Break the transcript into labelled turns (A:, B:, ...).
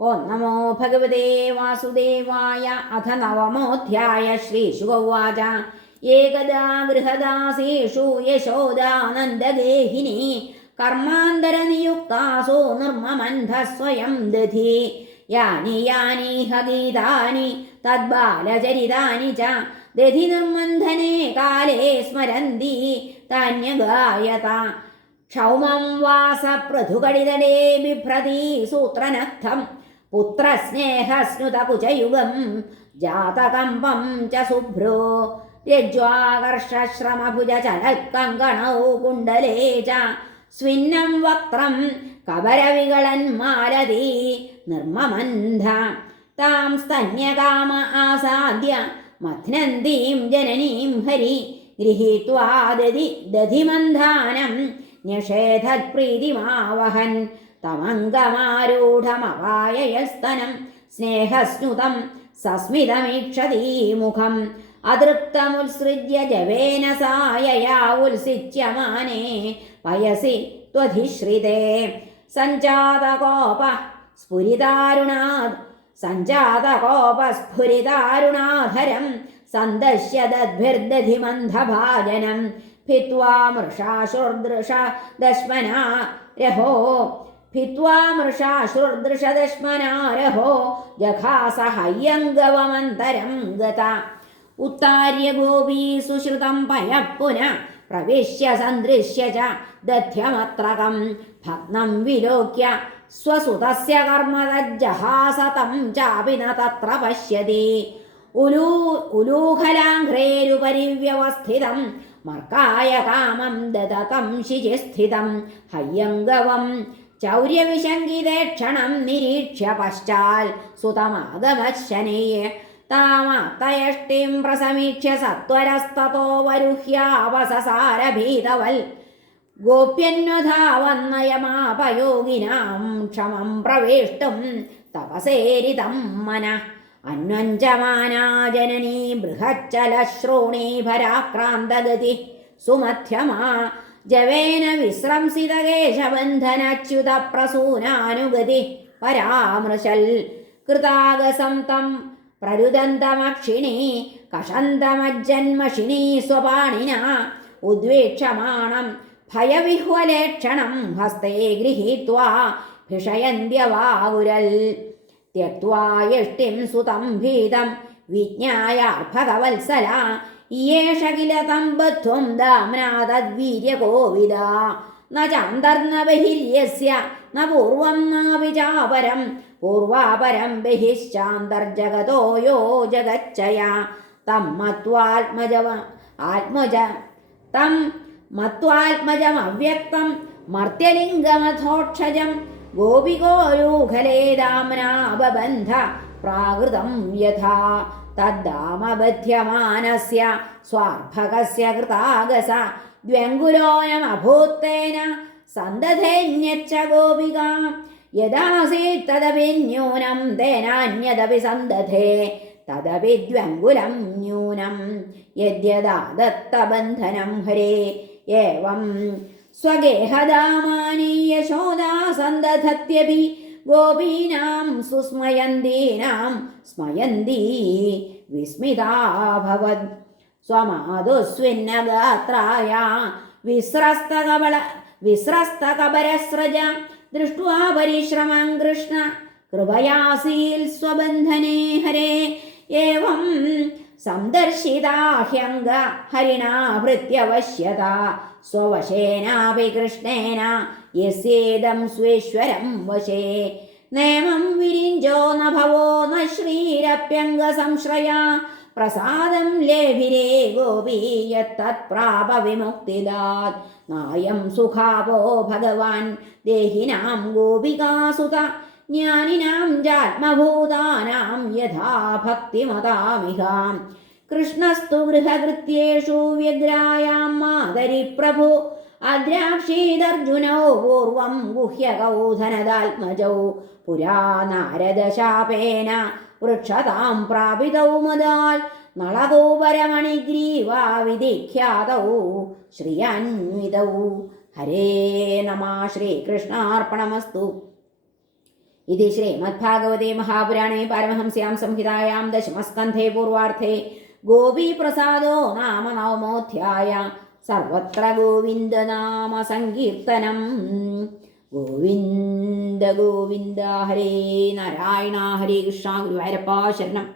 A: ഓം നമോ ഭഗവതേ വാസുദേവായ അഥ നവമോധ്യായ ശ്രീശുഗവാച ഏകദാ ഗൃഹദാസേഷു യശോദാനന്ദഗേഹിനി കർമാന്തരനിയുക്താസു നിർമ്മമന്ധ സ്വയം ദധി. യാനി യാനീഹ ഗീതാനി തദ്ബാലചരിതാനി ച. ദധി നിർമന്ധനെ കാലേ സ്മരന്തി താന്യഗായത ക്ഷൗമം വാസ പൃഥുകടിതടേ ബിഭ്രതി സൂത്രനക്തം പുത്രസ്നേഹസ്നുതകുചയുഗം ജാതകമ്പം ച ശുഭ്രോ രജ്വാകർഷശ്രമഭുജ ചലൽക്കങ്കണൗ കുണ്ടലേ ച സ്വിന്നം വക്രം കബരവികളൻ നിർമ്മമന്ധ. താം സ്തന്യകാമ ആസാദ്യ മഥ്നന്തീം ജനനീം ഹരി ഗൃഹീത്വാ ദധി ദധിമന്ധാനം നിഷേധത്പ്രീതിമാവഹൻ തമംഗമാരൂഢമപായയസ്തനം സ്നേഹസ്നുതം സസ്മിതമീക്ഷതീമുഖം അതൃപ്തമുത്സൃജ്യ ജവേന സായയാ ഉത്സിച്യമാനേ പയസി ത്വധിശ്രിതേ. സഞ്ജാതകോപ സ്ഫുരിതാരുണാത് സഞ്ജാതകോപസ്ഫുരിതാരുണാധരം സന്ദശ്യ ദദ്ഭിർദധിമന്ധഭാജനം ഭിത്വാ മൃഷാശ്രുർദൃഷ ദശ്മനാ भित्वा मृषा श्रुर्दृशदश्मनारहो जघास हय्यङ्गवमन्तरं गता उत्तार्य गोपी सुश्रुतं पयः पुनः प्रविश्य सन्दृश्य च दध्यमत्रकं भग्नं विलोक्य स्वसुतस्य कर्म तज्जहास तं चापि न तत्र पश्यति उलू उलूखलाङ्घ्रेरुपरिव्यवस्थितं मर्काय कामं ददतं शिजिस्थितं हय्यङ्गवम् ചൗര്യവിശങ്കിതേ ക്ഷണം നിരീക്ഷ്യ പശ്ചാൽ സുതമാഗമശനേയ താമാത്തയഷ്ടിം പ്രസമീക്ഷ്യ സത്വരസ്തോ വരുഹ്യാവസസാരഭീതവൽ. ഗോപ്യന്വധാവന്നയമാപയോഗിനാം ക്ഷമം പ്രവേഷ്ടും തപസേരിതം മന. അന്വഞ്ചമാനാ ജനനീ ബൃഹച്ചലശ്രോണീഭരാക്രാന്തഗതി സുമധ്യമാ ജവേന വിശ്രംസിത കേശബന്ധനച്യുത പ്രസൂനാനുഗതി പരാമൃശൽ. കൃതാഗസം തം പ്രരുദന്തമക്ഷിണി കഷന്തമജ്ജന്മഷിണീ സ്വപാണിന ഉദ്വേക്ഷമാണം ഭയവിഹ്വലേക്ഷണം ഹസ്തേ ഗൃഹീത്വാ ഭിഷയന്ത്യവാകുരൽ. ത്യക്വാ യഷ്ടിം സുതം ഭീതം വിജ്ഞായാർഭകവത്സല ഇയേഷ കില സമ്പത്വം ദാമ്നാ തദ്വീര്യകോവിദ ന ചാന്തർന്ന ബഹിര്യസ്യ ന പൂർവം നാപി പൂർവാപരം ബഹിശ്ചാന്തർജഗതോ യോ ജഗച്ചയ തം മത്വാത്മജവ ആത്മജ തം മത്വാത്മജമവ്യക്തം. മർത്യലിംഗമഥോക്ഷജം ഗോപികോയൂഖലേ ദാമ്നാപബന്ധ പ്രാകൃതം യഥാ. തദ്ദാമബധ്യമാനസ്യ സ്വാർഭകസ്യ കൃതാഗസ ദ്വ്യങ്കുലോനമഭൂത്തേന സന്തധന്യച്ച ഗോപിക. യദാസീത് തദപി ന്യൂനം തേനാന്യതപി സന്തധേ തദപി ദ്വങ്കുലം ന്യൂനം. യദ്യദാ ദത്തബന്ധനം ഹരേ ഏവം സ്വഗേഹദാമാനീയ ശോദാ ഗോപീനാം സുസ്മയന്തീനാം സ്മയന്തീ വിസ്മിതാഭവത് സ്വമാതുസ്വിന്നഗാത്രായ വിസ്രസ്തകബള വിസ്രസ്തകബരസ്രജ ദൃഷ്ട്വാ പരിശ്രമം കൃഷ്ണ. കൃപയാസീൽ സ്വബന്ധനേ ഹരേ. ഏവം സന്ദർശിതാഹ്യംഗ ഹരിണാഭൃത്യവശ്യത സ്വവശേനാപി കൃഷ്ണേന യസ്യേദം സ്വേശ്വരം വശേ. നേമം വിരിഞ്ചോ നഭവോ ന ശ്രീരപ്യംഗസംശ്രയ. പ്രസാദം ലേഭിരേ ഗോപീയത്തത്പ്രാപ വിമുക്തിദാ നായം സുഖാവോ ഭഗവാൻ ദേഹിനാം ഗോപികാസുത. ജ്ഞാനിനാം ജാത്മഭൂതാനാം യഥാ ഭക്തിമതാമിഹാം चात्मभूतानां यथा भक्तिमतामिहाम् कृष्णस्तु गृहकृत्येषु व्यग्रायां मातरि प्रभु अद्राक्षीदर्जुनौ पूर्वं गुह्यकौ धनदात्मजौ पुरा नारदशापेन वृक्षतां प्रापितौ मदाल् नळगोपरमणिग्रीवा विधिख्यातौ श्रियान्वितौ हरे नमः श्रीकृष्णार्पणमस्तु इति श्रीमद्भागवते महापुराणे पारमहंस्यां संहितायां दशमस्कन्धे पूर्वार्थे ഗോപീപ്രസാദോ നാമ നവമോധ്യായ സർവത്ര ഗോവിന്ദനാമ സങ്കീർത്തനം. ഗോവിന്ദ ഗോവിന്ദ ഹരേ നാരായണ ഹരേ കൃഷ്ണ ഗുരുവായൂരപ്പ ശരണം.